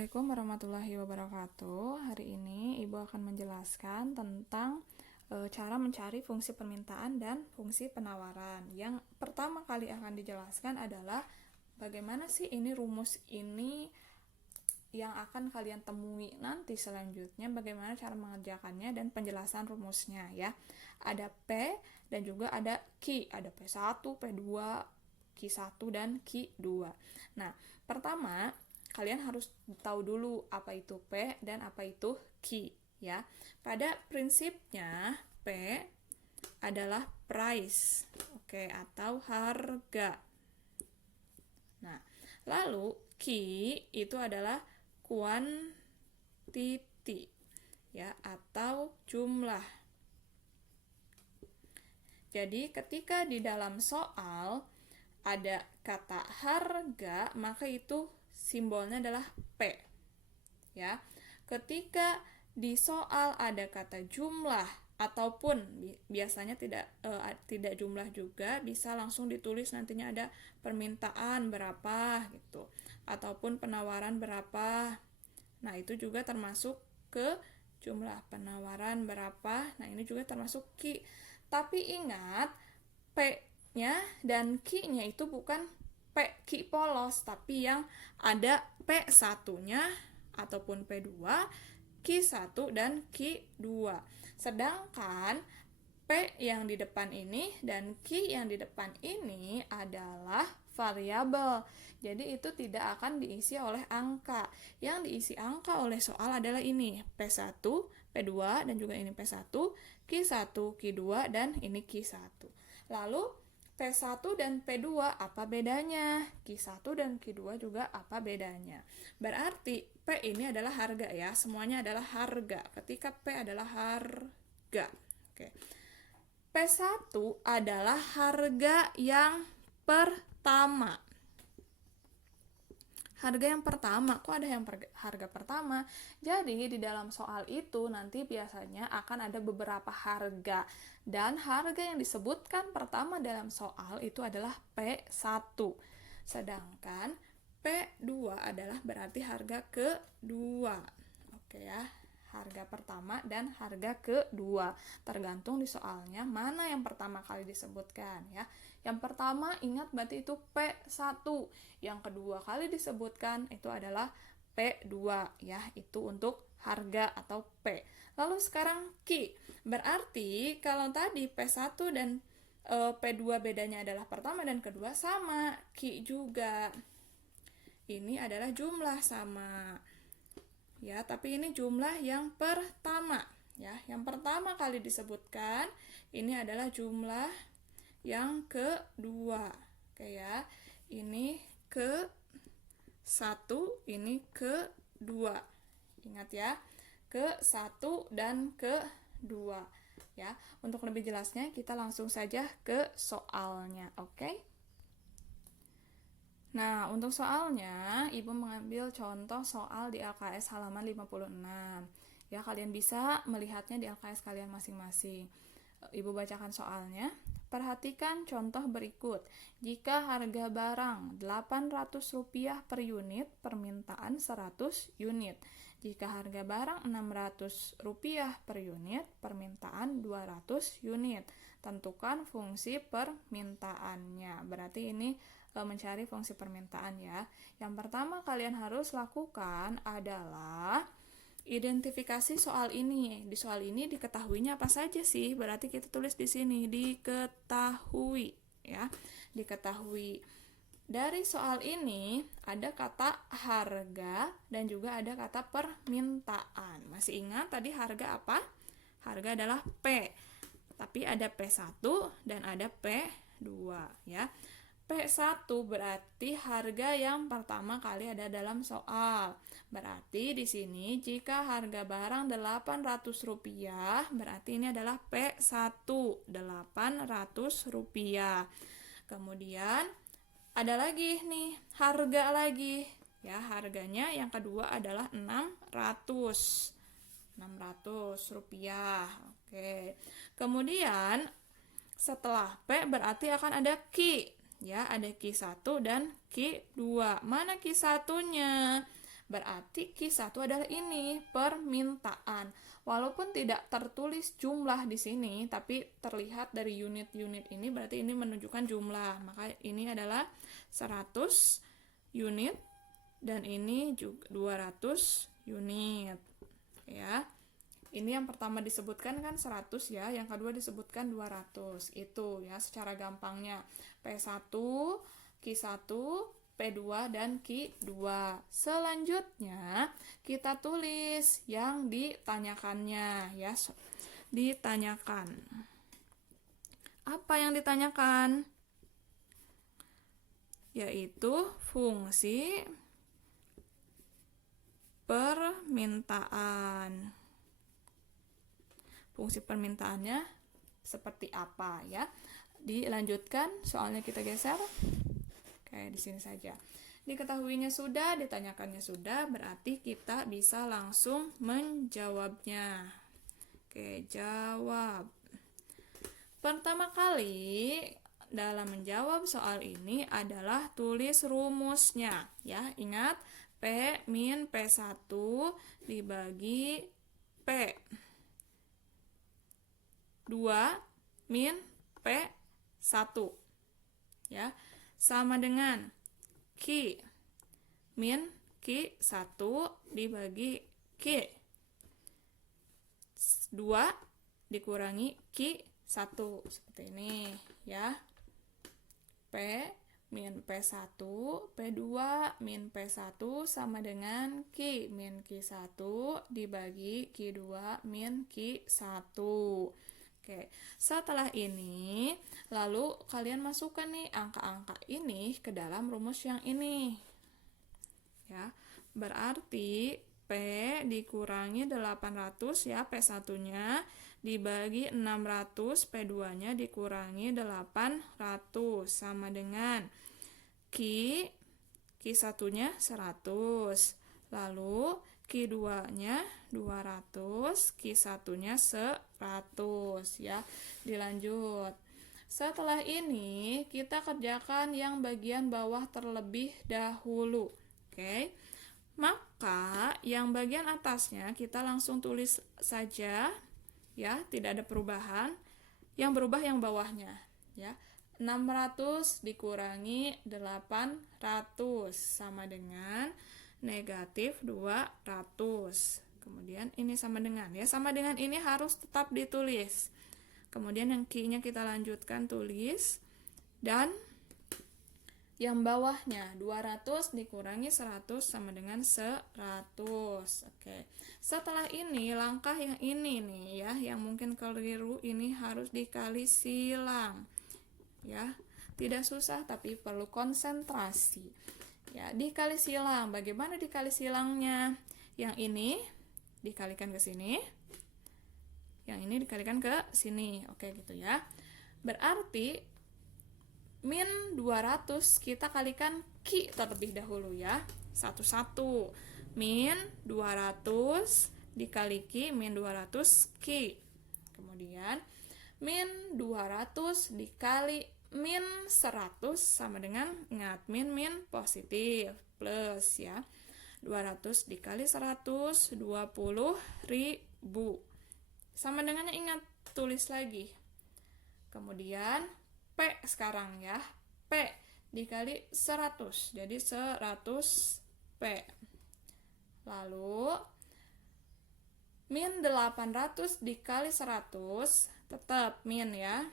Assalamualaikum warahmatullahi wabarakatuh. Hari ini Ibu akan menjelaskan tentang cara mencari fungsi permintaan dan fungsi penawaran. Yang pertama kali akan dijelaskan adalah bagaimana sih ini rumus ini yang akan kalian temui nanti selanjutnya, bagaimana cara mengerjakannya dan penjelasan rumusnya ya. Ada P dan juga ada Q, ada P1, P2, Q1 dan Q2. Nah, pertama kalian harus tahu dulu apa itu P dan apa itu Q ya. Pada prinsipnya P adalah price, oke, atau harga. Nah, lalu Q itu adalah quantity ya, atau jumlah. Jadi ketika di dalam soal ada kata harga, maka itu simbolnya adalah P ya. Ketika di soal ada kata jumlah ataupun biasanya tidak jumlah juga, bisa langsung ditulis nantinya ada permintaan berapa gitu ataupun penawaran berapa. Nah, itu juga termasuk ke jumlah penawaran berapa. Nah, ini juga termasuk Q. Tapi ingat, P-nya dan Q-nya itu bukan Q polos, tapi yang ada P1-nya ataupun P2, Q1 dan Q2. Sedangkan P yang di depan ini dan Q yang di depan ini adalah variabel. Jadi itu tidak akan diisi oleh angka. Yang diisi angka oleh soal adalah ini, P1, P2, dan juga ini P1, Q1, Q2, dan ini Q1. Lalu P1 dan P2 apa bedanya? Q1 dan Q2 juga apa bedanya? Berarti P ini adalah harga ya, semuanya adalah harga. Ketika P adalah harga. Oke. P1 adalah harga yang pertama. Harga yang pertama, kok ada yang harga pertama? Jadi di dalam soal itu nanti biasanya akan ada beberapa harga. Dan harga yang disebutkan pertama dalam soal itu adalah P1. Sedangkan P2 adalah berarti harga kedua. Oke ya, harga pertama dan harga kedua. Tergantung di soalnya mana yang pertama kali disebutkan ya. Yang pertama ingat berarti itu P1. Yang kedua kali disebutkan itu adalah P2 ya, itu untuk harga atau P. Lalu sekarang Q. Berarti kalau tadi P1 dan P2 bedanya adalah pertama dan kedua, sama Q juga. Ini adalah jumlah sama. Ya, tapi ini jumlah yang pertama ya. Yang pertama kali disebutkan ini adalah jumlah yang kedua. Oke ya. Ini ke-1, ini ke-2. Ingat ya, ke-1 dan ke-2 ya. Untuk lebih jelasnya kita langsung saja ke soalnya, oke? Nah, untuk soalnya Ibu mengambil contoh soal di LKS halaman 56. Ya, kalian bisa melihatnya di LKS kalian masing-masing. Ibu bacakan soalnya. Perhatikan contoh berikut. Jika harga barang Rp800 per unit, permintaan 100 unit. Jika harga barang Rp600 per unit, permintaan 200 unit. Tentukan fungsi permintaannya. Berarti ini mencari fungsi permintaan ya. Yang pertama kalian harus lakukan adalah identifikasi soal ini. Di soal ini diketahuinya apa saja sih? Berarti kita tulis di sini diketahui ya. Diketahui. Dari soal ini ada kata harga dan juga ada kata permintaan. Masih ingat tadi harga apa? Harga adalah P. Tapi ada P1 dan ada P2 ya. P1 berarti harga yang pertama kali ada dalam soal. Berarti di sini jika harga barang Rp800, berarti ini adalah P1, Rp800. Kemudian ada lagi nih, harga lagi. Ya, harganya yang kedua adalah Rp600. Oke. Kemudian setelah P berarti akan ada Q. Ya, ada Q1 dan Q2. Mana Q1-nya? Berarti Q1 adalah ini, permintaan. Walaupun tidak tertulis jumlah di sini, tapi terlihat dari unit-unit ini, berarti ini menunjukkan jumlah. Maka ini adalah 100 unit, dan ini juga 200 unit. Ya. Ini yang pertama disebutkan kan 100 ya, yang kedua disebutkan 200. Itu ya secara gampangnya. P1, Q1, P2 dan Q2. Selanjutnya kita tulis yang ditanyakannya ya. Ditanyakan. Apa yang ditanyakan? Yaitu fungsi permintaan. Fungsi permintaannya seperti apa ya? Dilanjutkan, soalnya kita geser. Kayak di sini saja. Diketahuinya sudah, ditanyakannya sudah, berarti kita bisa langsung menjawabnya. Oke, jawab. Pertama kali dalam menjawab soal ini adalah tulis rumusnya. Ya, ingat P min P1 dibagi P 2 min P1. Ya. Sama dengan Q min Q1 dibagi Q 2 dikurangi Q1 seperti ini ya. P min P1, P2 min P1 sama dengan Q min Q1 dibagi Q2 min Q1. Oke, setelah ini, lalu kalian masukkan nih angka-angka ini ke dalam rumus yang ini. Ya, berarti P dikurangi 800 ya, P1-nya dibagi 600, P2-nya dikurangi 800 sama dengan Q1-nya 100. Lalu Q2-nya 200, Q1-nya 100 ya. Dilanjut. Setelah ini kita kerjakan yang bagian bawah terlebih dahulu. Oke. Maka yang bagian atasnya kita langsung tulis saja ya, tidak ada perubahan. Yang berubah yang bawahnya ya. 600 dikurangi 800 sama dengan negatif 200. Kemudian ini sama dengan ya, sama dengan ini harus tetap ditulis. Kemudian yang Q-nya kita lanjutkan tulis, dan yang bawahnya 200 dikurangi 100 sama dengan 100. Oke. Setelah ini langkah yang ini nih ya, yang mungkin keliru, ini harus dikali silang. Ya, tidak susah tapi perlu konsentrasi. Ya, dikali silang. Bagaimana dikali silangnya? Yang ini dikalikan ke sini. Yang ini dikalikan ke sini. Oke, gitu ya. Berarti min 200 kita kalikan Q terlebih dahulu ya. 1 min 200 dikali Q min 200 Q. Kemudian min 200 dikali min 100 sama dengan, ingat, min positif, plus ya. 200 dikali 100, 20.000. Sama dengannya, ingat, tulis lagi. Kemudian P sekarang ya. P dikali 100, jadi 100 P. Lalu min 800 dikali 100, tetap min ya.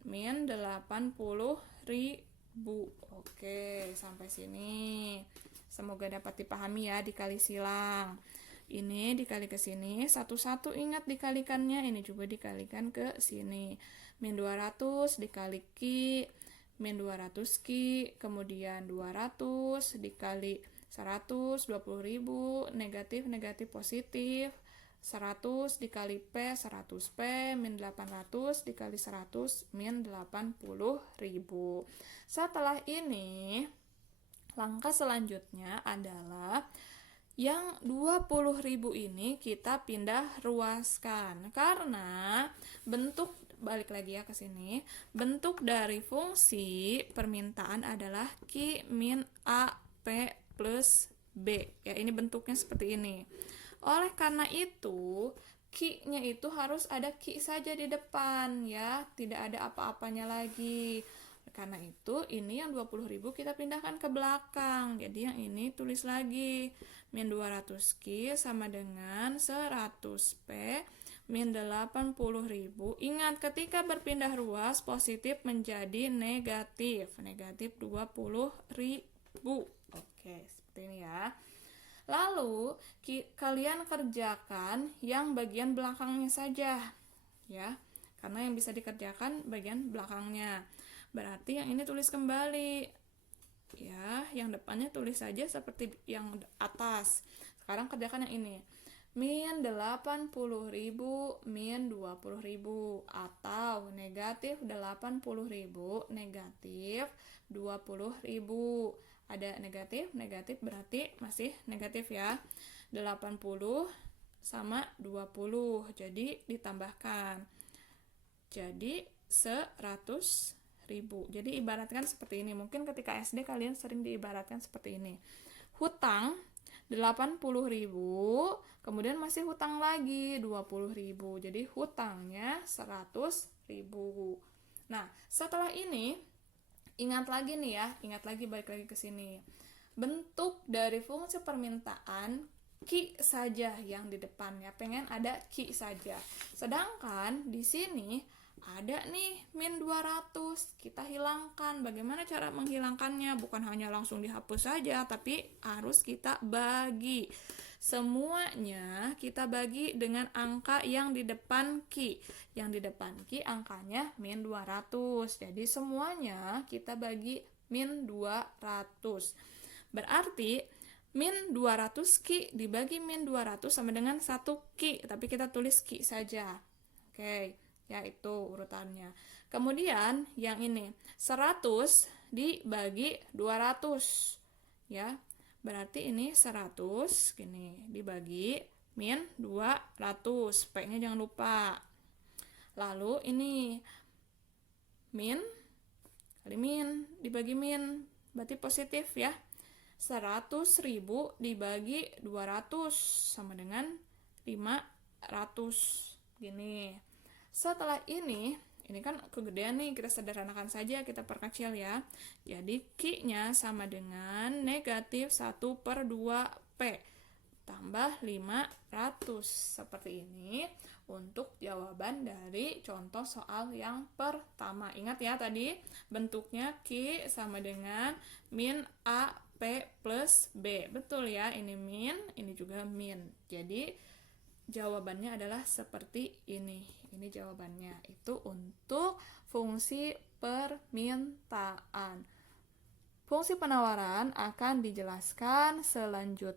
Min 80.000. Oke, sampai sini. Semoga dapat dipahami ya, dikali silang. Ini dikali ke sini, 1 ingat dikalikannya, ini juga dikalikan ke sini. Min 200 dikali Q, min 200 Q, kemudian 200 dikali 100, 20.000, negatif positif. 100 dikali P, 100 P, min 800 dikali 100, min 80.000. Setelah ini, langkah selanjutnya adalah yang 20.000 ini kita pindah ruaskan. Karena bentuk, balik lagi ya ke sini, bentuk dari fungsi permintaan adalah Q min A P plus B. B. Ya, ini bentuknya seperti ini. Oleh karena itu, Q-nya itu harus ada Q saja di depan ya, tidak ada apa-apanya lagi. Karena itu ini yang 20.000 kita pindahkan ke belakang. Jadi yang ini tulis lagi. Min 200 Q sama dengan 100 P min 80.000. Ingat, ketika berpindah ruas positif menjadi negatif. Negatif 20.000. Oke, seperti ini ya. Lalu kalian kerjakan yang bagian belakangnya saja ya. Karena yang bisa dikerjakan bagian belakangnya. Berarti yang ini tulis kembali. Ya, yang depannya tulis saja seperti yang atas. Sekarang kerjakan yang ini. Min 80.000 min 20.000 atau negatif 80.000 negatif 20.000. Ada negatif, negatif berarti masih negatif ya. 80 sama 20. Jadi ditambahkan. Jadi 100.000. Jadi ibaratkan seperti ini. Mungkin ketika SD kalian sering diibaratkan seperti ini. Hutang 80.000, kemudian masih hutang lagi 20.000. Jadi hutangnya 100.000. Nah, setelah ini ingat lagi nih ya, balik lagi ke sini. Bentuk dari fungsi permintaan Q saja yang di depannya, pengen ada Q saja. Sedangkan di sini ada nih min 200, kita hilangkan. Bagaimana cara menghilangkannya? Bukan hanya langsung dihapus saja, tapi harus kita bagi. Semuanya kita bagi dengan angka yang di depan Q. Yang di depan Q angkanya min 200. Jadi semuanya kita bagi min 200. Berarti min 200 Q dibagi min 200 sama dengan 1 Q. Tapi kita tulis Q saja. Oke. Ya, itu urutannya. Kemudian yang ini 100 dibagi 200 ya, berarti ini 100 gini dibagi min 200, P-nya jangan lupa. Lalu ini min kali min dibagi min berarti positif ya. 100.000 dibagi 200 sama dengan 500 gini. Setelah ini kan kegedean nih, kita sederhanakan saja, kita perkecil ya. Jadi Q-nya sama dengan negatif 1/2 P tambah 500. Seperti ini untuk jawaban dari contoh soal yang pertama. Ingat ya tadi bentuknya Q sama dengan min A P plus B. Betul ya, ini min, ini juga min. Jadi jawabannya adalah seperti ini. Ini jawabannya. Itu untuk fungsi permintaan. Fungsi penawaran akan dijelaskan selanjutnya.